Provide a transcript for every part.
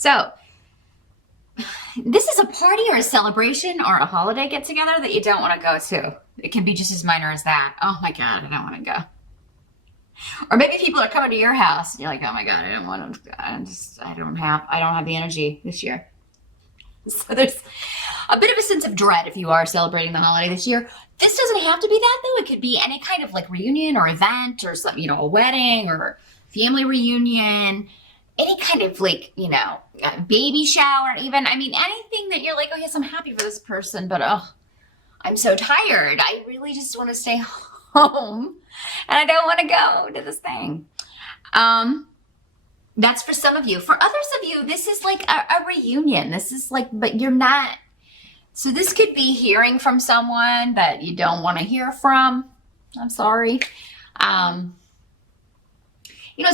So this is a party or a celebration or a holiday get together that you don't want to go to. It can be just as minor as that. Oh my God, I don't want to go. Or maybe people are coming to your house and you're like, oh my God, I don't want to, I don't have the energy this year. So there's a bit of a sense of dread if you are celebrating the holiday this year. This doesn't have to be that though. It could be any kind of like reunion or event or something, a wedding or family reunion, any kind of like, baby shower, even. I mean, anything that you're like, oh yes, I'm happy for this person, but oh, I'm so tired. I really just want to stay home and I don't want to go to this thing. That's for some of you. For others of you, this is like a reunion. This is like, but you're not. So this could be hearing from someone that you don't want to hear from. I'm sorry.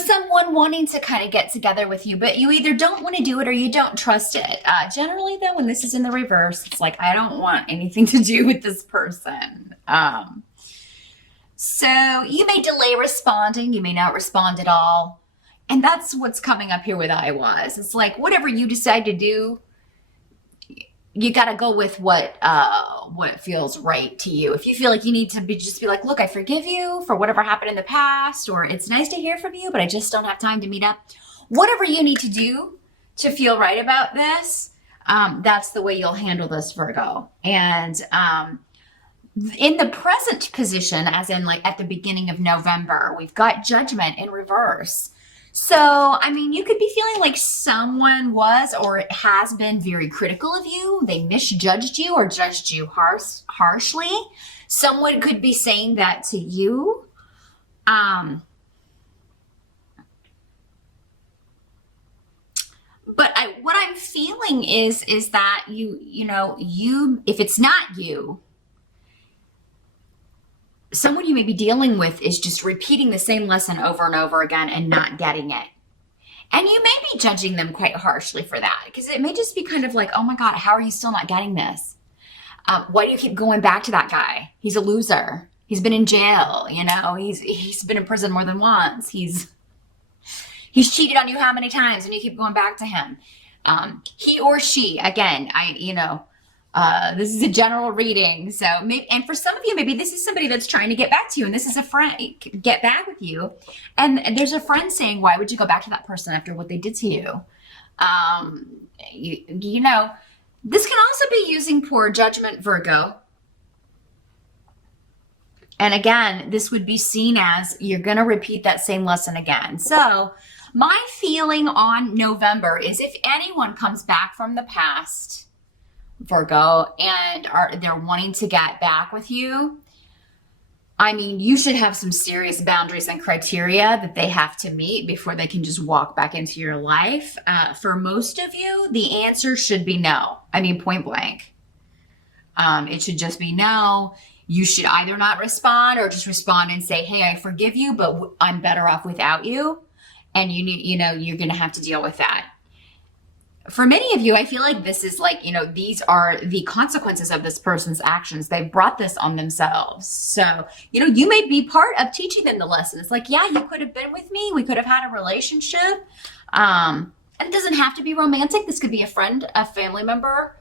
Someone wanting to kind of get together with you, but you either don't want to do it or you don't trust it. Generally, though, when this is in the reverse, it's like, I don't want anything to do with this person. So you may delay responding. You may not respond at all. And that's what's coming up here with Iowas. It's like, whatever you decide to do, you got to go with what feels right to you. If you feel like you need to just be like, look, I forgive you for whatever happened in the past, or it's nice to hear from you, but I just don't have time to meet up. Whatever you need to do to feel right about this, that's the way you'll handle this, Virgo. And in the present position, as in like at the beginning of November, we've got Judgment in reverse. So, I mean, you could be feeling like someone was or has been very critical of you. They misjudged you or judged you harshly. Someone could be saying that to you. But what I'm feeling is that you, if it's not you, someone you may be dealing with is just repeating the same lesson over and over again and not getting it. And you may be judging them quite harshly for that, because it may just be kind of like, oh my God, how are you still not getting this? Why do you keep going back to that guy? He's a loser. He's been in jail. He's been in prison more than once. He's cheated on you how many times, and you keep going back to him. He or she, again, this is a general reading. So maybe, and for some of you, maybe this is somebody that's trying to get back to you, and this is a friend, get back with you. And there's a friend saying, why would you go back to that person after what they did to you? This can also be using poor judgment, Virgo. And again, this would be seen as you're going to repeat that same lesson again. So my feeling on November is if anyone comes back from the past, Virgo, and they're wanting to get back with you, I mean, you should have some serious boundaries and criteria that they have to meet before they can just walk back into your life. For most of you, the answer should be no. I mean, point blank. It should just be no. You should either not respond or just respond and say, hey, I forgive you, but I'm better off without you. And you're going to have to deal with that. For many of you, I feel like this is like, these are the consequences of this person's actions. They've brought this on themselves. So, you may be part of teaching them the lesson. It's like, yeah, you could have been with me. We could have had a relationship. And it doesn't have to be romantic. This could be a friend, a family member,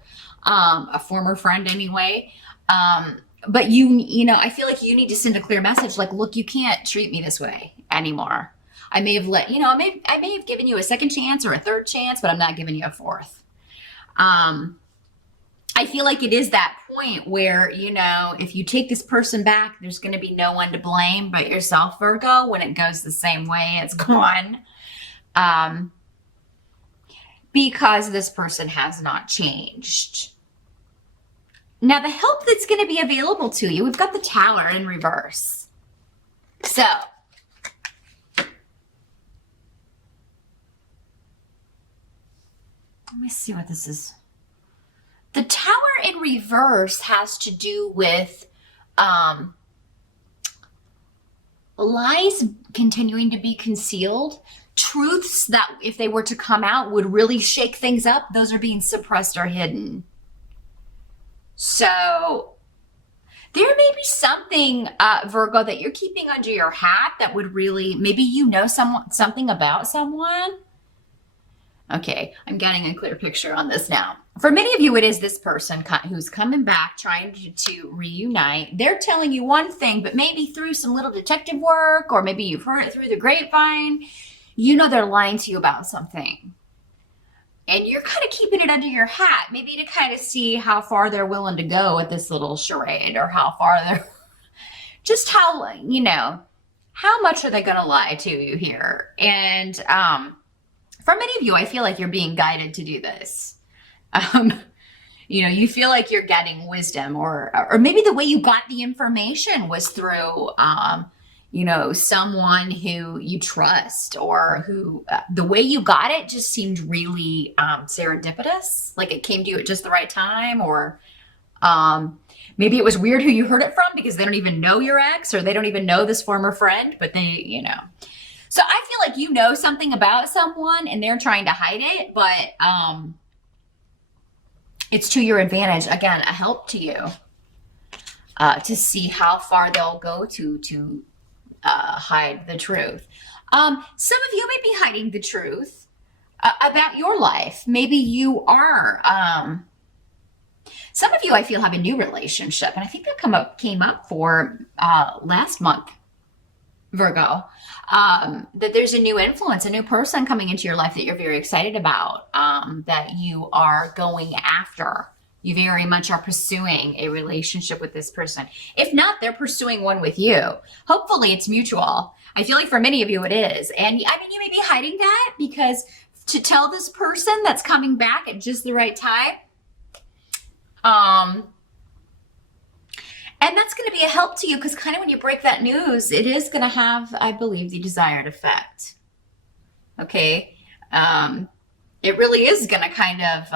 a former friend anyway. But I feel like you need to send a clear message. Like, look, you can't treat me this way anymore. I may have I may have given you a second chance or a third chance, but I'm not giving you a fourth. I feel like it is that point where, if you take this person back, there's going to be no one to blame but yourself, Virgo, when it goes the same way it's gone. Because this person has not changed. Now, the help that's going to be available to you, we've got the Tower in reverse. So, let me see what this is. The Tower in reverse has to do with lies continuing to be concealed. Truths that, if they were to come out, would really shake things up. Those are being suppressed or hidden. So there may be something, Virgo, that you're keeping under your hat that would really, maybe something about someone Okay, I'm getting a clear picture on this now. For many of you, it is this person who's coming back, trying to reunite. They're telling you one thing, but maybe through some little detective work, or maybe you've heard it through the grapevine, you know they're lying to you about something. And you're kind of keeping it under your hat, maybe to kind of see how far they're willing to go with this little charade, or how far they're, just how, you know, how much are they going to lie to you here? And, for many of you, I feel like you're being guided to do this. You know, you feel like you're getting wisdom, or maybe the way you got the information was through, you know, someone who you trust, or who the way you got it just seemed really serendipitous. Like it came to you at just the right time, or maybe it was weird who you heard it from because they don't even know your ex, or they don't even know this former friend, but they, you know. So I feel like you know something about someone and they're trying to hide it, but it's to your advantage. Again, a help to you to see how far they'll go to hide the truth. Some of you may be hiding the truth about your life. Maybe you are. Some of you, I feel, have a new relationship, and I think that came up for last month, Virgo. That there's a new influence, a new person coming into your life that you're very excited about, that you are going after. You very much are pursuing a relationship with this person. If not, they're pursuing one with you. Hopefully it's mutual. I feel like for many of you it is. And I mean, you may be hiding that because to tell this person that's coming back at just the right time, and that's going to be a help to you, because kind of when you break that news, it is going to have, I believe, the desired effect. Okay. It really is going to kind of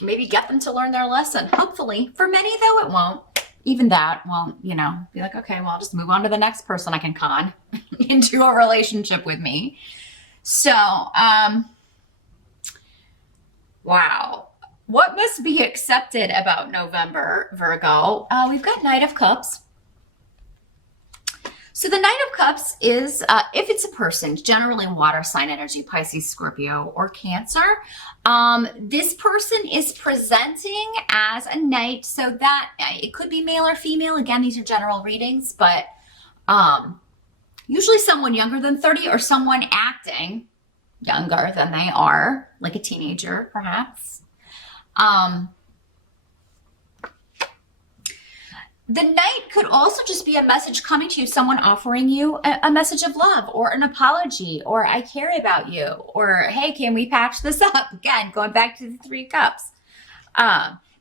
maybe get them to learn their lesson. Hopefully. For many, though, it won't. Even that won't, you know, be like, okay, well, I'll just move on to the next person I can con into a relationship with me. So, wow. What must be accepted about November, Virgo? We've got Knight of Cups. So the Knight of Cups is, if it's a person, generally water sign energy, Pisces, Scorpio, or Cancer. This person is presenting as a knight, so that it could be male or female. Again, these are general readings, but usually someone younger than 30, or someone acting younger than they are, like a teenager, perhaps. The knight could also just be a message coming to you, someone offering you a message of love, or an apology, or I care about you, or hey, can we patch this up? Again, going back to the 3 cups.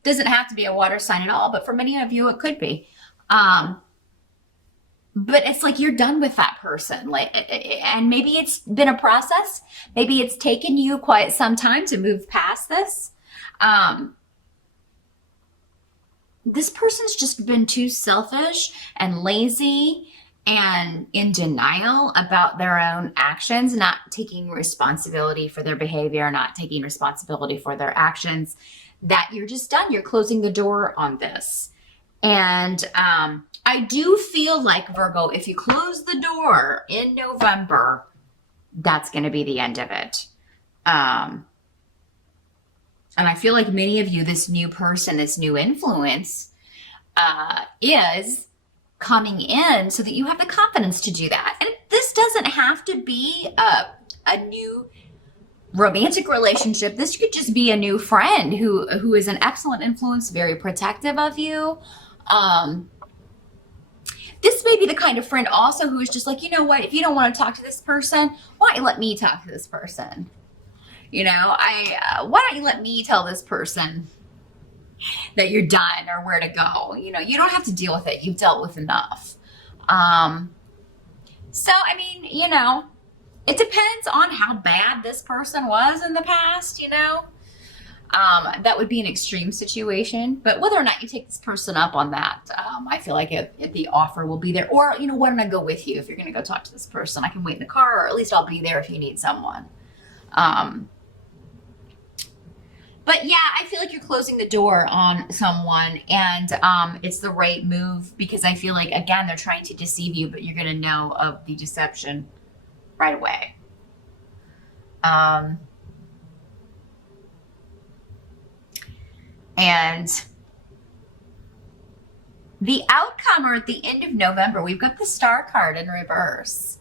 Doesn't have to be a water sign at all, but for many of you it could be. But it's like you're done with that person. Like, and maybe it's been a process. Maybe it's taken you quite some time to move past this. This person's just been too selfish and lazy and in denial about their own actions, not taking responsibility for their behavior, not taking responsibility for their actions, that you're just done. You're closing the door on this. And I do feel like, Virgo, if you close the door in November, that's going to be the end of it. And I feel like many of you, this new person, this new influence, is coming in so that you have the confidence to do that. And this doesn't have to be a new romantic relationship. This could just be a new friend who is an excellent influence, very protective of you. This may be the kind of friend also who is just like, you know what, if you don't want to talk to this person, why don't you let me talk to this person? You know, why don't you let me tell this person that you're done or where to go? You know, you don't have to deal with it. You've dealt with enough. So, I mean, you know, it depends on how bad this person was in the past, you know. That would be an extreme situation. But whether or not you take this person up on that, I feel like if the offer will be there. Or, you know, why don't I go with you if you're going to go talk to this person? I can wait in the car, or at least I'll be there if you need someone. But yeah, I feel like you're closing the door on someone, and it's the right move, because I feel like, again, they're trying to deceive you, but you're going to know of the deception right away. Um, and the outcome, or at the end of November, we've got the Star card in reverse.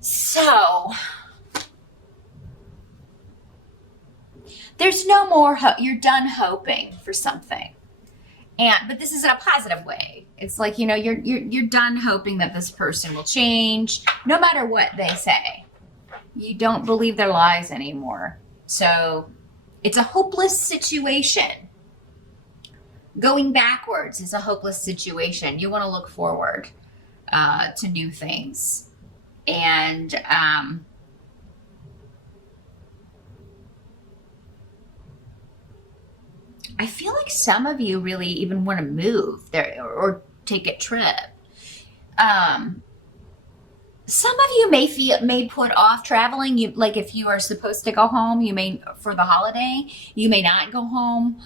So there's no more hope. You're done hoping for something. But this is in a positive way. It's like, you're done hoping that this person will change no matter what they say. You don't believe their lies anymore. So it's a hopeless situation. Going backwards is a hopeless situation. You want to look forward to new things. And I feel like some of you really even want to move there or take a trip. Some of you may put off traveling. Like if you are supposed to go home, for the holiday, you may not go home.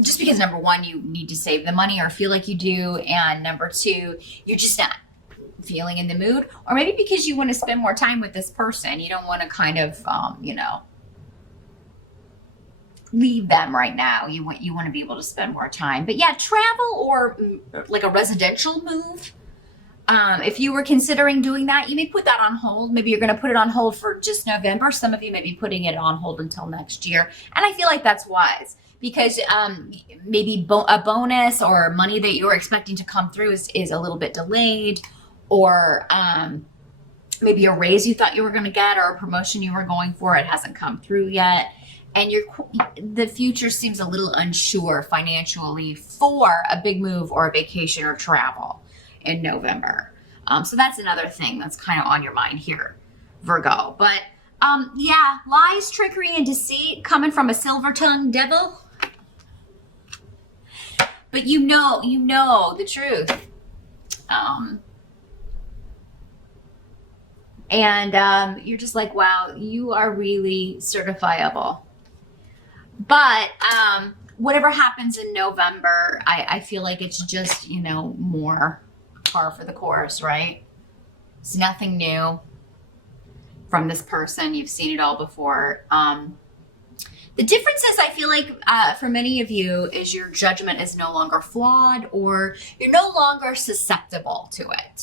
Just because number one, you need to save the money or feel like you do. And number two, you're just not feeling in the mood, or maybe because you want to spend more time with this person. You don't want to kind of, leave them right now. You want to be able to spend more time. But yeah, travel or like a residential move. If you were considering doing that, you may put that on hold. Maybe you're going to put it on hold for just November. Some of you may be putting it on hold until next year. And I feel like that's wise because maybe a bonus or money that you're expecting to come through is a little bit delayed, or maybe a raise you thought you were going to get or a promotion you were going for, it hasn't come through yet. And the future seems a little unsure financially for a big move or a vacation or travel in November. So that's another thing that's kind of on your mind here, Virgo. But yeah, lies, trickery, and deceit coming from a silver-tongued devil. But you know the truth. And you're just like, wow, you are really certifiable. But whatever happens in November, I feel like it's just, more par for the course, right? It's nothing new from this person. You've seen it all before. The difference is, I feel like for many of you, is your judgment is no longer flawed, or you're no longer susceptible to it.